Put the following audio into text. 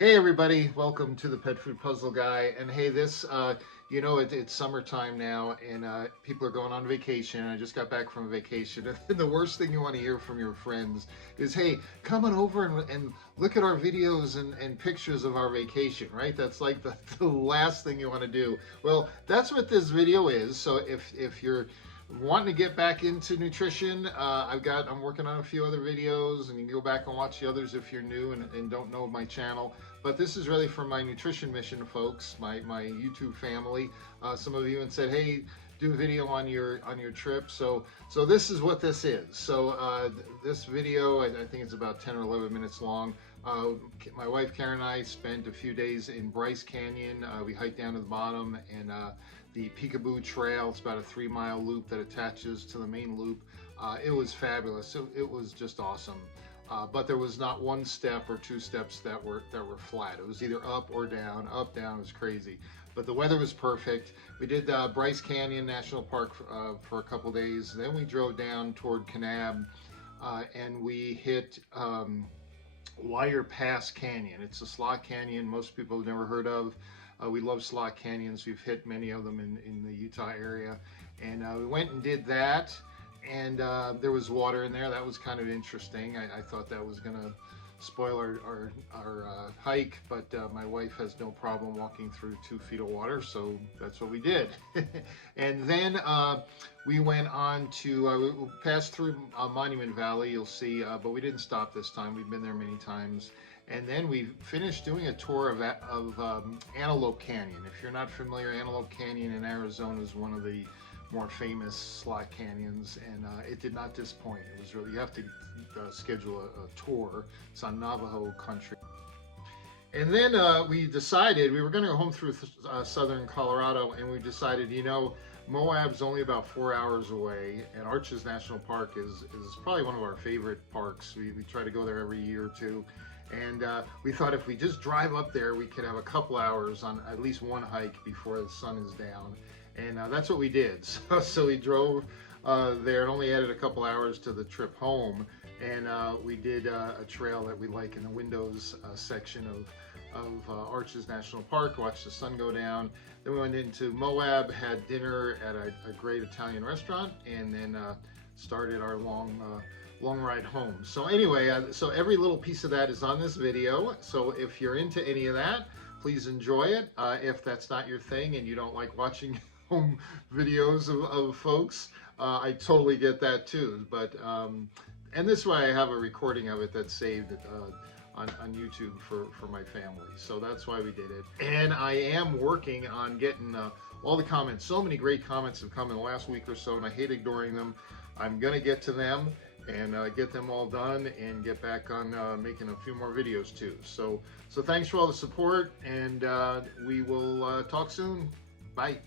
Hey everybody, welcome to the Pet Food Puzzle Guy. And hey, it's summertime now, and people are going on vacation. I just got back from a vacation, and the worst thing you want to hear from your friends is, "Hey, come on over and look at our videos and pictures of our vacation." Right? That's like the last thing you want to do. Well, that's what this video is. So if you're wanting to get back into nutrition, I'm working on a few other videos, and you can go back and watch the others if you're new and don't know my channel. But this is really for my nutrition mission folks, my YouTube family. Some of you even said, hey, do a video on your trip. So this is what this is. So this video, I think it's about 10 or 11 minutes long. My wife Karen and I spent a few days in Bryce Canyon. We hiked down to the bottom, and the Peekaboo Trail. It's about a 3-mile loop that attaches to the main loop. It was fabulous. It was just awesome. But there was not one step or two steps that were flat. It was either up or down. Up, down. It was crazy. But the weather was perfect. We did Bryce Canyon National Park for a couple days. Then we drove down toward Kanab, and we hit Wire Pass Canyon. It's a slot canyon most people have never heard of. We love slot canyons. We've hit many of them in the Utah area. And we went and did that. And there was water in there. That was kind of interesting. I thought that was going to spoil our hike, but my wife has no problem walking through 2 feet of water, so that's what we did. And then we went on to, we passed through Monument Valley, you'll see, but we didn't stop this time. We've been there many times. And then we finished doing a tour of Antelope Canyon. If you're not familiar, Antelope Canyon in Arizona is one of the more famous slot canyons, and it did not disappoint. It was really, you have to schedule a tour. It's on Navajo country. And then we decided we were going to go home through southern Colorado, and we decided, Moab's only about 4 hours away, and Arches National Park is probably one of our favorite parks. We try to go there every year or two. And we thought if we just drive up there, we could have a couple hours on at least one hike before the sun is down. And that's what we did. So we drove there and only added a couple hours to the trip home. And we did a trail that we like in the Windows section of Arches National Park, watched the sun go down. Then we went into Moab, had dinner at a great Italian restaurant, and then started our long ride home. So anyway, so every little piece of that is on this video. So if you're into any of that, please enjoy it. If that's not your thing and you don't like watching home videos of folks, I totally get that too. But and this way I have a recording of it that's saved on YouTube for my family. So that's why we did it. And I am working on getting all the comments. So many great comments have come in the last week or so, and I hate ignoring them. I'm gonna get to them and get them all done and get back on making a few more videos too. So thanks for all the support, and we will talk soon. Bye.